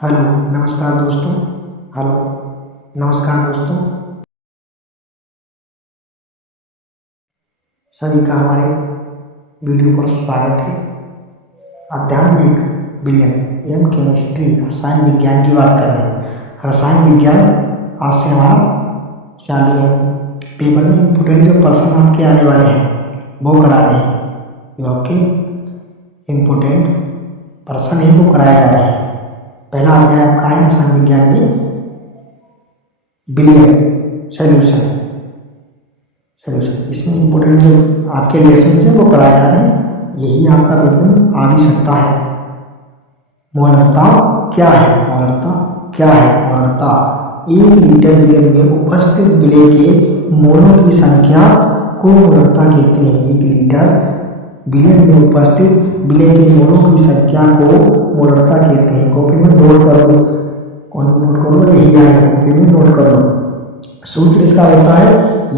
Hello नमस्कार दोस्तों। Hello नमस्कार दोस्तों, सभी का हमारे वीडियो पर स्वागत है। अध्याय 1 विलयन एवं केमिस्ट्री रसायन विज्ञान की बात कर रहे हैं। रसायन विज्ञान आज से हमारा चालू है। पेपर में इम्पोर्टेंट जो प्रश्न आपके आने वाले हैं वो करा रहे हैं। जो आपके इम्पोर्टेंट प्रश्न है वो कराए जा रहे हैं। पहला अध्याय आपका है रसायन विज्ञान में विलयन सॉल्यूशन। इसमें इम्पोर्टेंट जो आपके लेसन है वो पढ़ाए जा रहे हैं। यही आपका पेपर में आ भी सकता है। मौलता क्या है? मौलता 1 लीटर विलयन में उपस्थित विलय के मोलों की संख्या को मौलता कहते हैं। 1 लीटर विलयन में उपस्थित विलय के मोलों की संख्या को मौलता कहते हैं। कॉपी में नोट कर लो, यही आएगा, कॉपी में नोट कर लो। सूत्र इसका होता है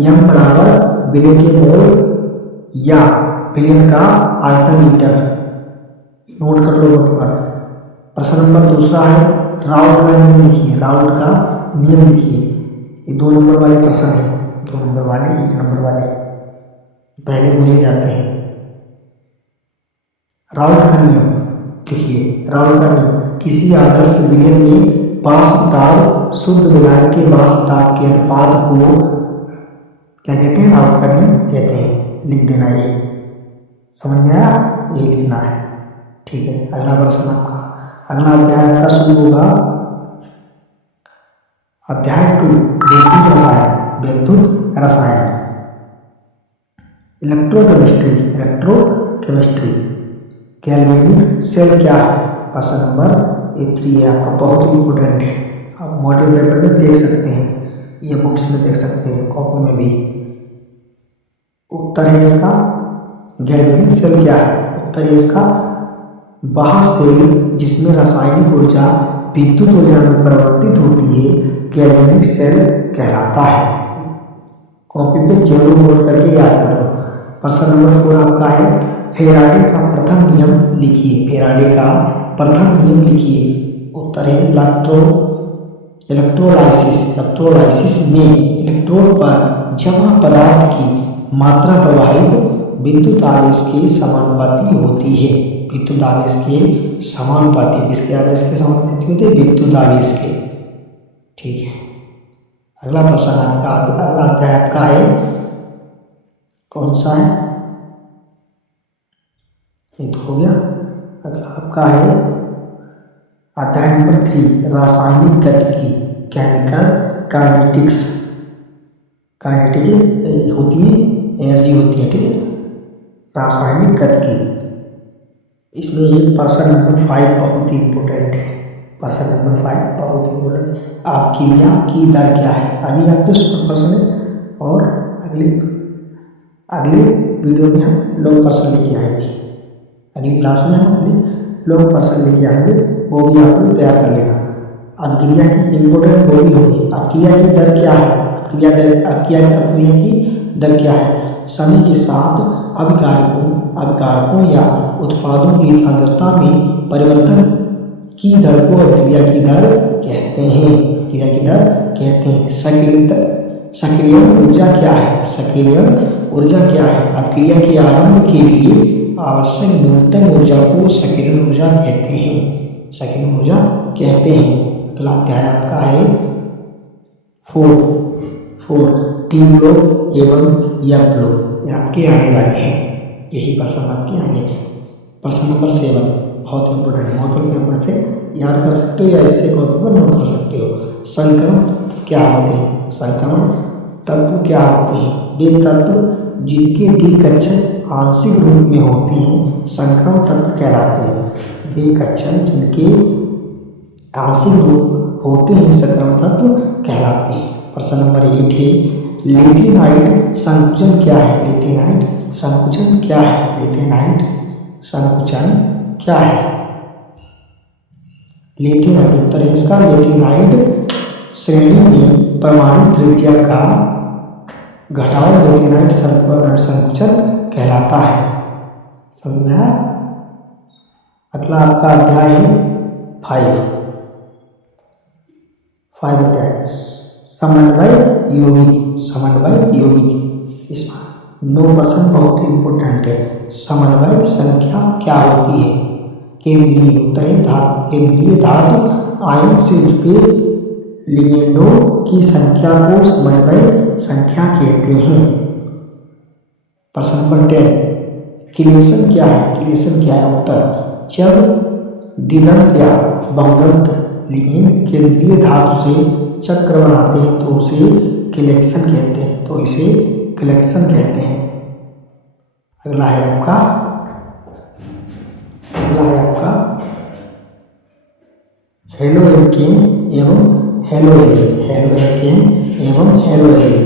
यम बराबर विलय के मोल या विलयन का आयतन लीटर। नोट कर लो पर। प्रश्न नंबर दूसरा है राउल्ट का नियम लिखिए। राउल्ट का नियम लिखिए। ये 2 नंबर वाले प्रश्न है। 2 नंबर वाले 1 नंबर वाले पहले पूछे जाते हैं। राउल्ट का नियम लिखिए। राउल्ट का नियम किसी आदर्श विलयन में वाष्प दाब शुद्ध विलायक के वाष्प दाब के अनुपात को क्या कहते हैं? राउल्ट का नियम कहते हैं। लिख देना, ये समझ में आया? ये लिखना है, ठीक है। अगला प्रश्न आपका, अगला अध्याय आपका शुरू होगा अध्याय 2 विद्युत रसायन इलेक्ट्रोकेमिस्ट्री। गैल्वेनिक सेल क्या है? प्रश्न नंबर 3 है आपका, बहुत इंपोर्टेंट है। आप मॉडल पेपर में देख सकते हैं या बुक्स में देख सकते हैं, कॉपी में भी। उत्तर है इसका गैल्वेनिक सेल क्या है? उत्तर है इसका वह सेल जिसमें रासायनिक ऊर्जा विद्युत ऊर्जा में परिवर्तित होती है, गैल्वेनिक सेल कहलाता है। कॉपी पे जरूर नोट करके याद कर लो। प्रश्न नंबर 4 आपका है फेराडे का प्रथम नियम लिखिए। फेराडे का प्रथम नियम लिखिए। उत्तर है इलेक्ट्रोलाइसिस में इलेक्ट्रोड पर जमा पदार्थ की मात्रा प्रवाहित विद्युत आवेश के समानुपाती होती है। विद्युत आवेश के समानुपाती, किसके आवेश के समानुपाती होते हैं? विद्युत आवेश के, ठीक है। अगला प्रश्न आपका, अगला अध्याय आपका है कौन सा है? ये तो हो गया। अगला आपका है अध्याय नंबर 3 रासायनिक गतिकी केमिकल काइनेटिक्स। काइनेटिक होती है, एनर्जी होती है, ठीक है। रासायनिक गतिकी, इसमें एक प्रश्न नंबर 5 बहुत ही इंपॉर्टेंट है। प्रश्न नंबर 5 बहुत ही इंपॉर्टेंट। अपक्रिया की दर क्या है? अभी आपके शॉर्ट प्रश्न है और अगले वीडियो में हम लॉन्ग प्रश्न लेके आएंगे। अगली क्लास में हम अपने लॉन्ग प्रश्न लेके आएंगे, वो भी आप लोग तैयार कर लेना। अपक्रिया की इंपॉर्टेंट वो भी होगी। अपक्रिया की दर क्या है? अपक्रिया की दर क्या है? समय के साथ अभिकारकों या उत्पादों की सांद्रता में परिवर्तन की दर को अपक्रिया की दर कहते हैं। अपक्रिया की दर कहते हैं। सक्रिय ऊर्जा क्या है? सक्रिय ऊर्जा क्या है? अपक्रिया के आरंभ के लिए आवश्यक न्यूनतम ऊर्जा को सक्रिय ऊर्जा कहते हैं। सक्रिय ऊर्जा कहते हैं। अगला अध्याय आपका है 4 टी ब्लॉक एवं एफ ब्लॉक। ये आपके आने वाले हैं, यही प्रश्न आपके आने हैं। प्रश्न नंबर 7 बहुत इंपॉर्टेंट, मॉडल पेपर से याद कर सकते हो या इससे कॉपी पर नोट कर सकते हो। संक्रमण क्या होते हैं? संक्रमण तत्व क्या होते हैं? वे तत्व जिनके विकर्षण आंशिक रूप में होते हैं संक्रमण तत्व कहलाते हैं। विकर्षण जिनके आंशिक रूप होते हैं संक्रमण तत्व कहलाते हैं। प्रश्न नंबर 8 है लिथिनाइट संकुचन क्या है? लिथिनाइट संकुचन क्या है? लिथिनाइट संकुचन क्या है? लिथिनाइट, उत्तर है इसका लिथिनाइट श्रेणी में परमाणु त्रिज्या का घटाव लिथिनाइट संकुचन कहलाता है। समझ में आया? अगला आपका अध्याय है 5 स्वाध्याय समन्वय यौगिक, समन्वय यौगिक। इसमें 9% बहुत ही इम्पोर्टेंट है। समन्वय संख्या क्या होती है? केंद्रीय उत्तर है धातु, केंद्रीय धातु आयन से जुड़े लिगेंडों की संख्या को समन्वय संख्या कहते हैं। प्रश्न नंबर 10, किलेशन क्या है? किलेशन क्या है? उत्तर, जब द्विदंत या बहुदंत लिगेंड केंद्रीय धातु से चक्र बनाते हैं तो उसे किलेशन कहते हैं, तो इसे किलेशन कहते हैं। अगला है आपका हेलोएल्केन एवं हेलोएरिन, हेलोएल्केन एवं हेलोएरिन।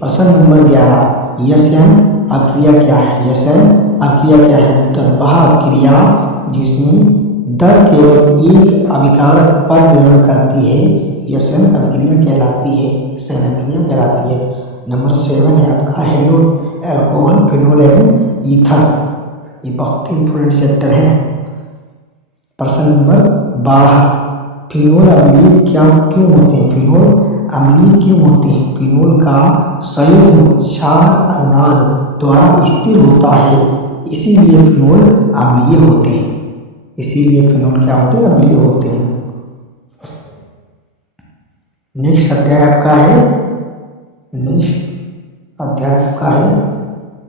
प्रश्न नंबर 11, यशन अभिक्रिया क्या है? यशन अभिक्रिया क्या है? उत्तर, वह अभिक्रिया जिसमें दर केवल एक अभिकारक पर निर्भर करती है यशन अभिक्रिया कहलाती है, यशन अभिक्रिया कहलाती है। नंबर 7 है आपका हेलो अल्कोहल, फिनोल एवं ईथर। ये बहुत ही इंपॉर्टेंट चैप्टर है। प्रश्न नंबर 12, फिनोल अम्लीय क्यों होते हैं? फिनोल अम्लीय क्यों होते हैं? फिनोल का संयुग्म क्षार अनुनाद द्वारा स्थिर होता है, इसीलिए फिनोल अम्लीय होते हैं। इसीलिए फिनोल क्या होते हैं? अम्लीय होते हैं। नेक्स्ट अध्याय आपका है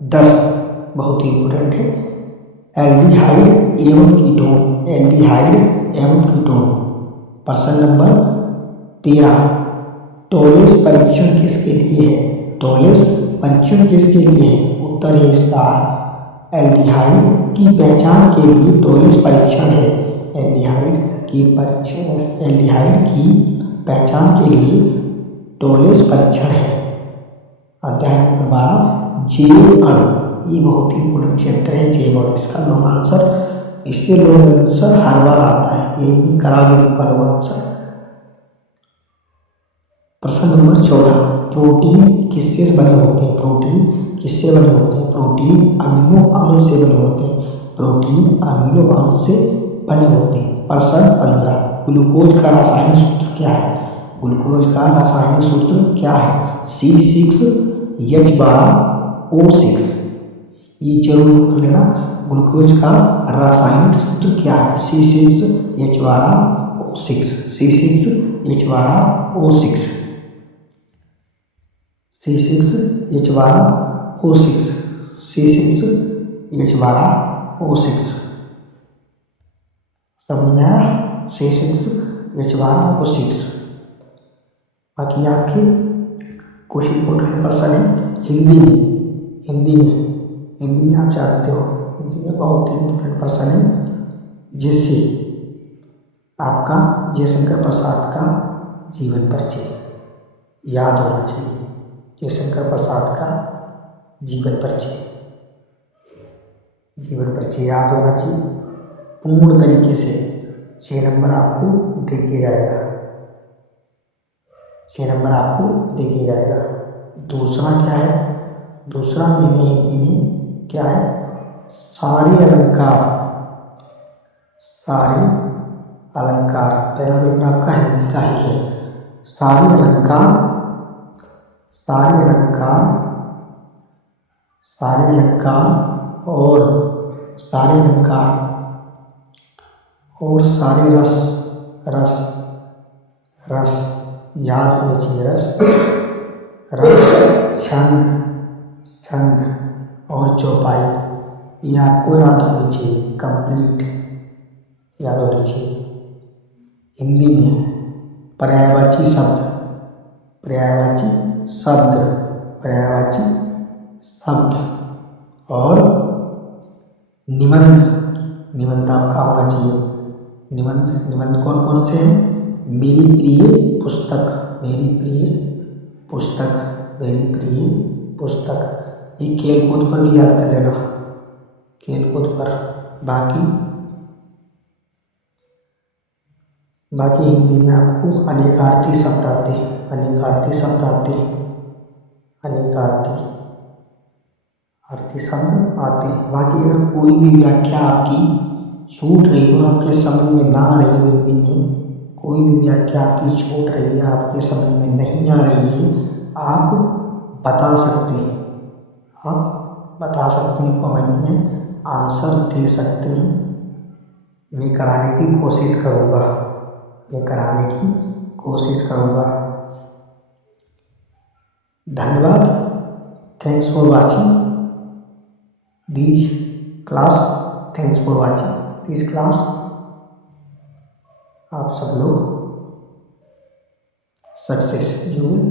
10, बहुत ही इंपोर्टेंट है, एल्डिहाइड एवं कीटोन, एल्डिहाइड एवं कीटोन। प्रश्न नंबर 13, टोलेस परीक्षण किसके लिए है? टोलेस परीक्षण किसके लिए है? उत्तर है इसका, एल्डिहाइड की पहचान के लिए टोलेस परीक्षण है। एल्डिहाइड की पहचान के लिए टोलेस परीक्षण है। अध्याय नंबर 12, जैव अणु। ये बहुत ही इंपोर्टेंट चैप्टर है, जैव अणु। इसका लॉन्ग आंसर, इससे लॉन्ग आंसर हर बार आता है, ये भी करा भी दूंगा लॉन्ग आंसर। प्रश्न नंबर 14, प्रोटीन किससे बने होते हैं? प्रोटीन किससे बने होते हैं? प्रोटीन अमीनो अम्ल से बने होते हैं, प्रोटीन अमीनो अम्ल से बने होते हैं। प्रश्न 15, ग्लूकोज का रासायनिक सूत्र क्या है? ग्लूकोज का रासायनिक सूत्र क्या है? C6H12O6। ये जरूर कर लेना, ग्लूकोज का रासायनिक सूत्र क्या है? C6H12O6, C6H12O6, C6H12O6, C6H12O6। समझ में आया? C6H12O6। बाकी आपके कुछ इंपोर्टेंट प्रश्न है हिंदी में। हिंदी में आप जानते हो, हिंदी में बहुत ही इंपोर्टेंट प्रश्न है, जिससे आपका जयशंकर प्रसाद का जीवन परिचय याद होना चाहिए। जयशंकर प्रसाद का जीवन परिचय याद होना चाहिए पूर्ण तरीके से। 6 नंबर आपको देखे जाएगा, 6 नंबर आपको देखे जाएगा। दूसरा क्या है? दूसरा मैंने हिंदी में क्या है? सारे अलंकार। पहला पेपर आपका हिंदी का ही है। सारे अलंकार और सारे रस याद होने चाहिए। रस छंद और चौपाई, ये आपको याद होनी चाहिए, कंप्लीट याद होनी चाहिए। हिंदी में पर्यायवाची शब्द और निबंध आपका होना चाहिए। निबंध कौन कौन से हैं? मेरी प्रिय पुस्तक। ये खेलकूद पर भी याद कर लेना, खेलकूद पर। बाकी हिंदी में आपको अनेकार्थी शब्द आते हैं, अनेकार्थी शब्द आते हैं। बाकी अगर कोई भी व्याख्या आपकी छूट रही हो, आपके समझ में ना आ रही हो हिंदी में, कोई कोई भी व्याख्या आपकी छूट रही है, आपके समझ में नहीं आ रही है, आप बता सकते हैं, आप बता सकते हैं, कमेंट में आंसर दे सकते हैं। मैं कराने की कोशिश करूँगा, मैं कराने की कोशिश करूँगा। धन्यवाद। Thanks for watching this class. Thanks for watching this class. आप सब लोग success, you will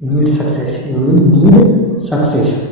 need success, you will need success.